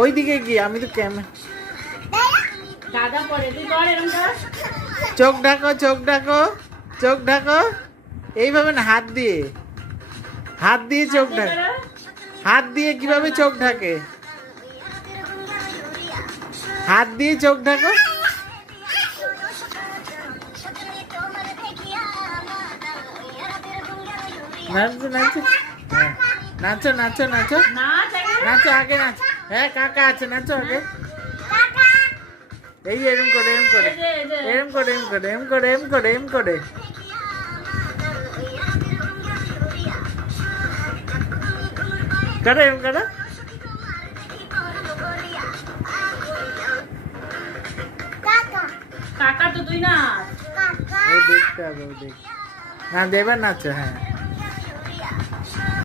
ওইদিকে গিয়ে আমি তো দাদা পরে তুই কর এরকম কর। চোখ ঢাকো, চোখ ঢাকো, চোখ ঢাকো। এইভাবে না, হাত দিয়ে, হাত দিয়ে চোখ ঢাক। হাত দিয়ে কিভাবে চোখ ঢাকে? হাত দিয়ে চোখ ঢাকো। নাচো নাচো, হ্যাঁ নাচো নাচো নাচো, নাচো আগে নাচো। হ্যাঁ কাকা আছে, নাচো আগে। এই এরম করে, এরম করে, এরম করে, এরম করে, এরম করে, এরম করে, এরম করে। করে এরম করে। কাকা তো তুই না ও দেখতে হবে, ও দেখ। না দেবার নাচো, হ্যাঁ।